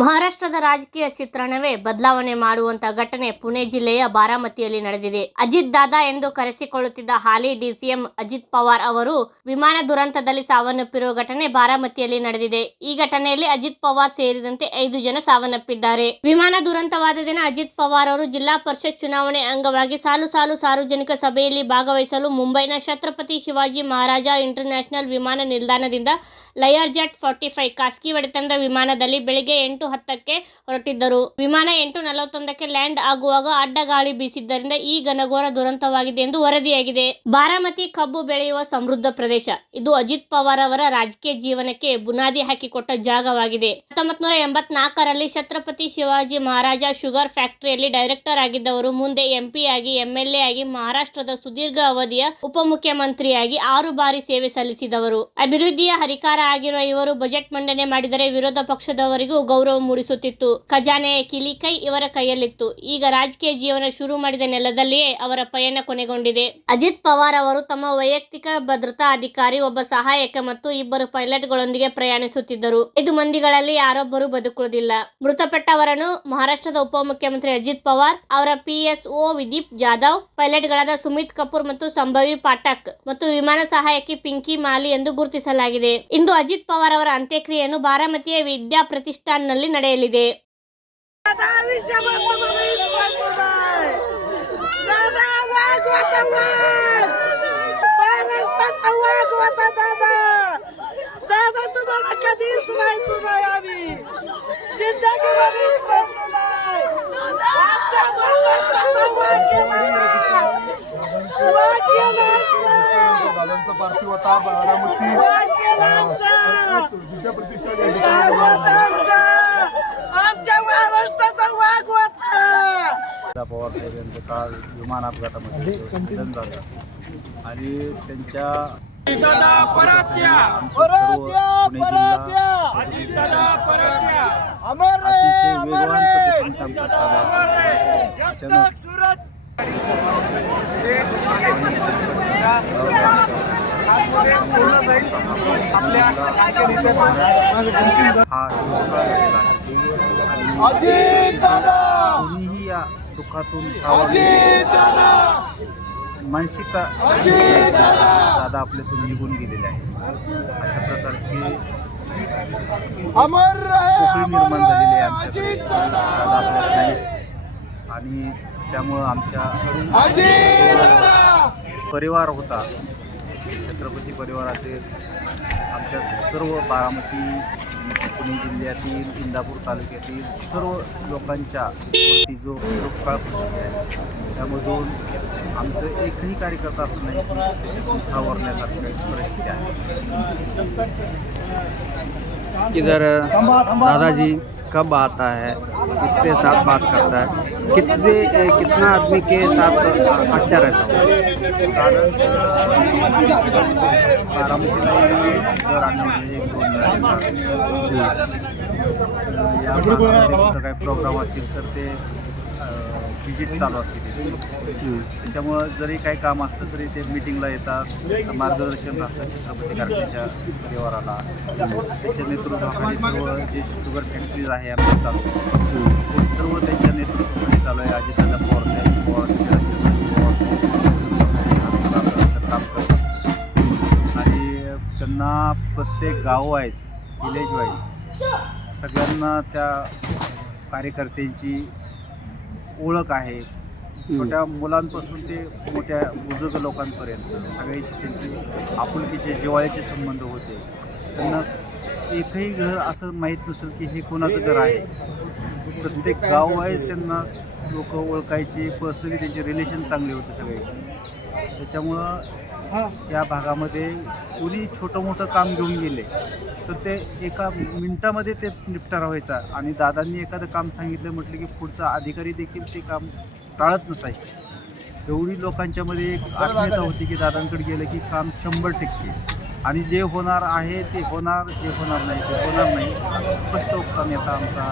ಮಹಾರಾಷ್ಟ್ರದ ರಾಜಕೀಯ ಚಿತ್ರಣವೇ ಬದಲಾವಣೆ ಮಾಡುವಂತ ಘಟನೆ ಪುಣೆ ಜಿಲ್ಲೆಯ ಬಾರಾಮತಿಯಲ್ಲಿ ನಡೆದಿದೆ. ಅಜಿತ್ ದಾದಾ ಎಂದು ಕರೆಸಿಕೊಳ್ಳುತ್ತಿದ್ದ ಹಾಲಿ ಡಿಸಿಎಂ ಅಜಿತ್ ಪವಾರ್ ಅವರು ವಿಮಾನ ದುರಂತದಲ್ಲಿ ಸಾವನ್ನಪ್ಪಿರುವ ಘಟನೆ ಬಾರಾಮತಿಯಲ್ಲಿ ನಡೆದಿದೆ. ಈ ಘಟನೆಯಲ್ಲಿ ಅಜಿತ್ ಪವಾರ್ ಸೇರಿದಂತೆ 5 ಜನ ಸಾವನ್ನಪ್ಪಿದ್ದಾರೆ. ವಿಮಾನ ದುರಂತವಾದ ದಿನ ಅಜಿತ್ ಪವಾರ್ ಅವರು ಜಿಲ್ಲಾ ಪರಿಷತ್ ಚುನಾವಣೆ ಅಂಗವಾಗಿ ಸಾಲು ಸಾರ್ವಜನಿಕ ಸಭೆಯಲ್ಲಿ ಭಾಗವಹಿಸಲು ಮುಂಬೈನ ಛತ್ರಪತಿ ಶಿವಾಜಿ ಮಹಾರಾಜ ಇಂಟರ್ನ್ಯಾಷನಲ್ ವಿಮಾನ ನಿಲ್ದಾಣದಿಂದ ಲಯರ್ ಜೆಟ್ 45 ಖಾಸಗಿ ಒಡೆತನದ ವಿಮಾನದಲ್ಲಿ ಬೆಳಿಗ್ಗೆ 8:10ಕ್ಕೆ ಹೊರಟಿದ್ದರು. ವಿಮಾನ 8:41ಕ್ಕೆ ಲ್ಯಾಂಡ್ ಆಗುವಾಗ ಅಡ್ಡ ಗಾಳಿ ಬೀಸಿದ್ದರಿಂದ ಈ ಘನಘೋರ ದುರಂತವಾಗಿದೆ ಎಂದು ವರದಿಯಾಗಿದೆ. ಬಾರಾಮತಿ ಕಬ್ಬು ಬೆಳೆಯುವ ಸಮೃದ್ಧ ಪ್ರದೇಶ. ಇದು ಅಜಿತ್ ಪವಾರ್ ಅವರ ರಾಜಕೀಯ ಜೀವನಕ್ಕೆ ಬುನಾದಿ ಹಾಕಿಕೊಟ್ಟ ಜಾಗವಾಗಿದೆ. 1984ರಲ್ಲಿ ಛತ್ರಪತಿ ಶಿವಾಜಿ ಮಹಾರಾಜ ಶುಗರ್ ಫ್ಯಾಕ್ಟರಿಯಲ್ಲಿ ಡೈರೆಕ್ಟರ್ ಆಗಿದ್ದವರು ಮುಂದೆ ಎಂಪಿ ಆಗಿ, ಎಂಎಲ್ಎ ಆಗಿ, ಮಹಾರಾಷ್ಟ್ರದ ಸುದೀರ್ಘ ಅವಧಿಯ ಉಪಮುಖ್ಯಮಂತ್ರಿಯಾಗಿ 6 ಬಾರಿ ಸೇವೆ ಸಲ್ಲಿಸಿದವರು. ಅಭಿವೃದ್ಧಿಯ ಹರಿಕಾರ ಆಗಿರುವ ಇವರು ಬಜೆಟ್ ಮಂಡನೆ ಮಾಡಿದರೆ ವಿರೋಧ ಪಕ್ಷದವರಿಗೂ ಗೌರವ ಮೂಡಿಸುತ್ತಿತ್ತು. ಖಜಾನೆಯ ಕಿಲಿ ಕೈ ಇವರ ಕೈಯಲ್ಲಿತ್ತು. ಈಗ ರಾಜಕೀಯ ಜೀವನ ಶುರು ಮಾಡಿದ ನೆಲದಲ್ಲಿಯೇ ಅವರ ಪಯಣ ಕೊನೆಗೊಂಡಿದೆ. ಅಜಿತ್ ಪವಾರ್ ಅವರು ತಮ್ಮ ವೈಯಕ್ತಿಕ ಭದ್ರತಾ ಅಧಿಕಾರಿ, ಒಬ್ಬ ಸಹಾಯಕ ಮತ್ತು 2 ಪೈಲಟ್ಗಳೊಂದಿಗೆ ಪ್ರಯಾಣಿಸುತ್ತಿದ್ದರು. 5 ಮಂದಿಗಳಲ್ಲಿ ಯಾರೊಬ್ಬರು ಬದುಕುಳಿದಿಲ್ಲ. ಮೃತಪಟ್ಟವರನ್ನು ಮಹಾರಾಷ್ಟ್ರದ ಉಪಮುಖ್ಯಮಂತ್ರಿ ಅಜಿತ್ ಪವಾರ್, ಅವರ PSO ವಿದೀಪ್ ಜಾಧವ್, ಪೈಲಟ್ಗಳಾದ ಸುಮಿತ್ ಕಪೂರ್ ಮತ್ತು ಸಂಭವಿ ಪಾಠಕ್ ಮತ್ತು ವಿಮಾನ ಸಹಾಯಕಿ ಪಿಂಕಿ ಮಾಲಿ ಎಂದು ಗುರುತಿಸಲಾಗಿದೆ. ಇಂದು ಅಜಿತ್ ಪವಾರ್ ಅವರ ಅಂತ್ಯಕ್ರಿಯೆಯನ್ನು ಬಾರಾಮತಿಯ ವಿದ್ಯಾ ಪ್ರತಿಷ್ಠಾನ್ನಲ್ಲಿ ನಡೆಯಲಿದೆ. पार्थिव होता बारामती विद्या प्रतिष्ठान आमच्या महाराष्ट्राचा वाघ होता. पवार साहेब यांचं काल विमान अपघातामध्ये निधन झालं आणि त्यांच्या अतिशय वेगवान पद्धतीने कामकाज चालू आहे. कोणीही या दुःखातून मानसिकता दादा आपल्यातून निघून गेलेले आहे. अशा प्रकारची पोकळी निर्माण झालेली आहे आमच्याकडे. दादा आपल्यात नाही आणि त्यामुळं आमच्या परिवार होता, छत्रपती परिवार असेल, आमच्या सर्व बारामती, पुणे जिल्ह्यातील, इंदापूर तालुक्यातील सर्व लोकांच्या वरती जो दुष्काळ पसरला आहे, त्यामधून आमचं एकही कार्यकर्ता असं नाही की त्याच्यातून सावरण्यासारखी परिस्थिती आहे. इधर दादाजी कब आता है, किसके साथ बात करता है, कितना आदमी के साथ अच्छा रहता है? बारामतीला जर आम्ही 1-2 काही प्रोग्राम असतील तर ते विजिट चालू असते. त्याच्यामुळं जरी काही काम असतं तरी ते मिटिंगला येतात, त्याचं मार्गदर्शन राहतं छत्रपती कारखान्याच्या परिवाराला. त्याच्या नेतृत्वाखाली सर्व जे शुगर फॅक्टरीज आहे आमच्या चालू ते सर्व त्यांच्या नेतृत्वाखाली चालू आहे. अजितदादा पवार साहेब काम करतात आणि त्यांना प्रत्येक गाव वाईज, विलेज वाईज सगळ्यांना त्या कार्यकर्त्यांची ओळख आहे. छोट्या मुलांपासून ते मोठ्या बुजुर्ग लोकांपर्यंत सगळ्याची त्यांची आपुलकीचे, जिव्हाळ्याचे संबंध होते. त्यांना एकही घर असं माहीत नसेल की हे कोणाचं घर आहे. प्रत्येक गाव वाईज त्यांना लोक ओळखायचे, पर्सनली त्यांचे रिलेशन चांगले होते सगळ्याशी. त्याच्यामुळं या भागामध्ये कोणी छोटं मोठं काम घेऊन गेले तर ते एका मिनिटामध्ये ते निपटारा व्हायचा आणि दादांनी एखादं काम सांगितलं म्हटलं की पुढचा अधिकारी देखील ते काम टाळत नसायचे. एवढी लोकांच्यामध्ये एक आत्मीयता होती की दादांकडे गेलं की काम 100% आणि जे होणार आहे ते होणार, जे होणार नाही ते होणार नाही असं स्पष्ट उत्तर नेता आमचा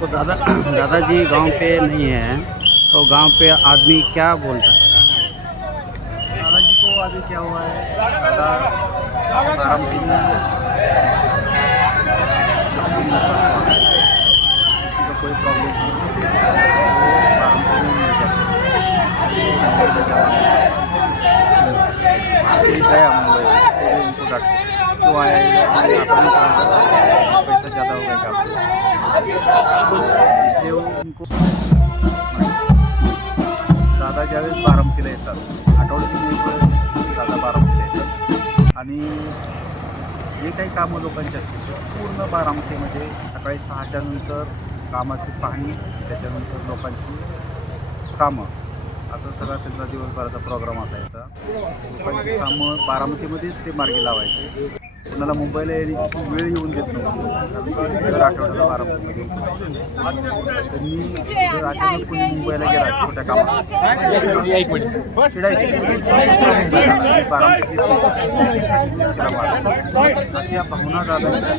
तो दादाजी गांव पे नहीं है तो गांव पे आदमी क्या बोलता है? दादाजी को अभी क्या हुआ है, दादा बारामती में इसलिए वो उनको दादा ज्यावेळेस बारामतीला येतात आठवड्यातून एक वेळेस दादा बारामतीला येतात आणि जे काही कामं लोकांची असतील ते पूर्ण बारामतीमध्ये सकाळी 6च्या नंतर कामाची पाहणी त्याच्यानंतर लोकांची कामं असं सगळा त्यांचा दिवसभराचा प्रोग्राम असायचा. लोकांची कामं बारामतीमध्येच ते मार्गी लावायचे. कोणाला मुंबईला येण्याची वेळ येऊन देत नव्हती कारण ते दर आठवड्याला बारामतीमध्ये त्यांनी जर अचानक कोणी मुंबईला गेला छोट्या कामात शिडायचे बारामती अशी या भावना दादांच्या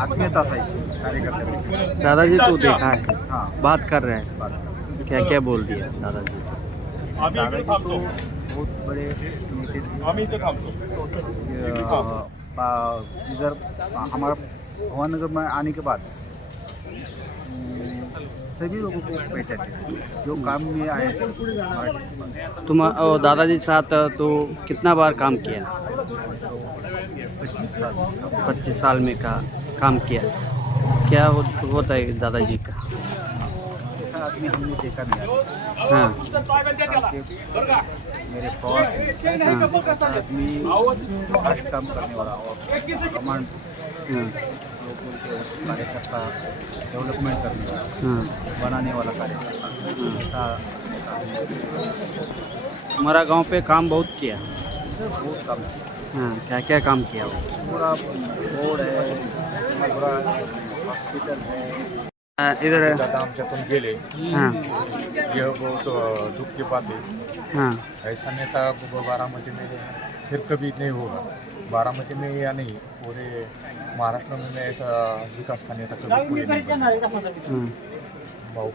आत्मीयता असायची कार्यकर्त्यांची. दादाजी को देखा है, हाँ बात कर रहे हैं, क्या क्या बोल दिया दादाजी? दादाजी तो बहुत बड़े नेते थे. इधर हमारा भवानगर में आने के बाद सभी लोगों को पहचानते थे जो काम में आए थे. तुम और दादाजी साथ तो कितना बार काम किया? 25 साल में का काम किया. क्या होता है दादाजी का? ऐसा आदमी हमने देखा नहीं. हाँ मेरे बॉस ऐसा आदमी फास्ट काम करने वाला और कमांड लोगों के कार्यकर्ता डेवलपमेंट करने वाला बनाने वाला कार्यकर्ता ऐसा हमारा गांव पे काम बहुत किया. बहुत काम किया. हाँ, क्या क्या काम किया वो? पूरा रोड है, पूरा हॉस्पिटल है. इधर दादा आमच्यातून गेले. हाँ यह बहुत दुख की बात है. हाँ ऐसा नेता बारामती में फिर कभी नहीं होगा. बारामती में या नहीं पूरे महाराष्ट्र में ऐसा विकास का नेता कभी कोई नहीं बना. हाँ. भाऊ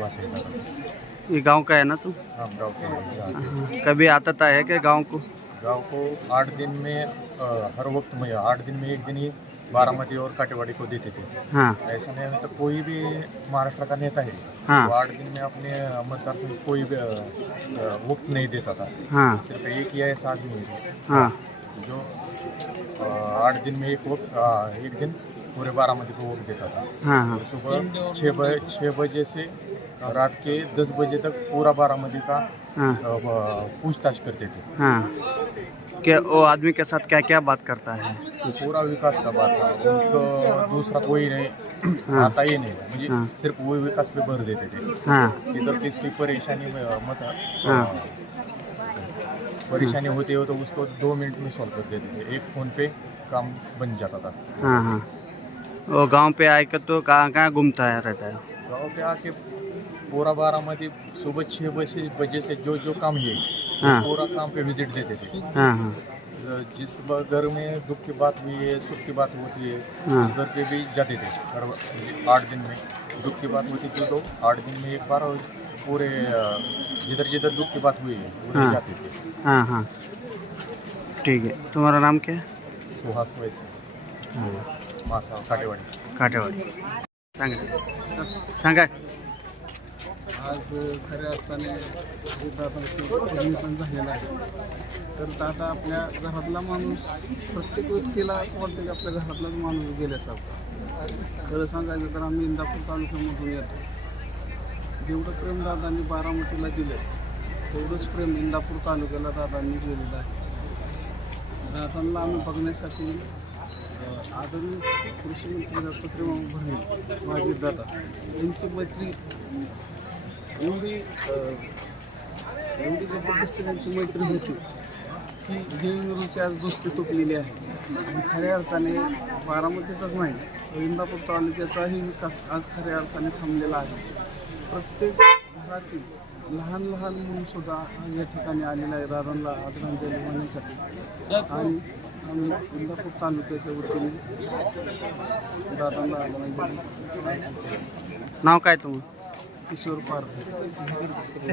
बात है. ये गांव का है ना तू? हम गाँव के हैं. हाँ. कभी आता है क्या गांव को? गाँव को 8 दिन में हर वक्त में 8 दिन में एक दिन ही बारामती और काटेवाड़ी को देते थे. हाँ ऐसा नहीं तो कोई भी महाराष्ट्र का नेता है हाँ. वो 8 दिन में अपने मतदार संघ कोई भी वक्त नहीं देता था. हाँ सिर्फ एक ही ऐसा आदमी है हाँ जो 8 दिन में एक दिन पूरे बारामती को वोट देता था. हाँ हाँ. सुबह 6 बजे से रात के 10 बजे तक पूरा बारामती का हाँ पूछताछ करते थे. हाँ. क्या वो आदमी के साथ क्या क्या बात करता है? पूरा विकास का बात था. उनको दूसरा कोई नहीं हाँ. आता ही नहीं. मुझे हाँ. सिर्फ वो विकास पे भर देते थे. हाँ इधर किसकी परेशानी में हाँ. परेशानी होती हो तो उसको 2 मिनट में सॉल्व कर देते थे. एक फ़ोन पे काम बन जाता था. हाँ हाँ. वो गांव पे आके तो कहाँ कहाँ घूमता है रहता है? गाँव पे आके पूरा बारामती सुबह 6 बजे से जो काम है हाँ. पूरा काम पे विजिट देते थे. हाँ हाँ जिस घर में दुख की बात हुई है, सुख की बात होती है, हाँ. उस घर पे भी जाते थे. 8 दिन में दुख की बात होती थी तो 8 दिन में एक बार पूरे जिधर जिधर दुख की बात हुई है उधर हाँ. जाते थे. हाँ हाँ. ठीक है. तुम्हारा नाम क्या है? सुहास वैसे हाँ. मासा काटेवाडी. काटेवाडी. सांगा सांगा. आज खऱ्या अर्थाने दादांची पदवी पण झालेलं आहे. तर दादा आपल्या घरातला माणूस प्रत्येक व्यक्तीला असं वाटतं की आपल्या घरातलाच माणूस गेल्यासारखा. खरं सांगायचं तर आम्ही इंदापूर तालुक्यामधून येतो. जेवढं प्रेम दादांनी बारामतीला दिलं तेवढंच प्रेम इंदापूर तालुक्याला दादांनी दिलेलं आहे. दादांना आम्ही बघण्यासाठी आदरणीय कृषी मंत्री दत्तात्रय भरणे माझे दादा यांची मैत्री एवढी जबरदस्त त्यांची मैत्री होती की जेणेकरूनची आज दोस्ती तुटलेली आहे. आणि खऱ्या अर्थाने बारामतीचाच नाही तर इंदापूर तालुक्याचाही विकास आज खऱ्या अर्थाने थांबलेला आहे. प्रत्येक घरातील लहान लहान मुलंसुद्धा या ठिकाणी आलेलं आहे दादांना आदरांजली वाहण्यासाठी. आणि आम्ही इंदापूर तालुक्याच्या वतीने दादांना आदरांजली. नाव काय तुम्ही? किशोर पारखे.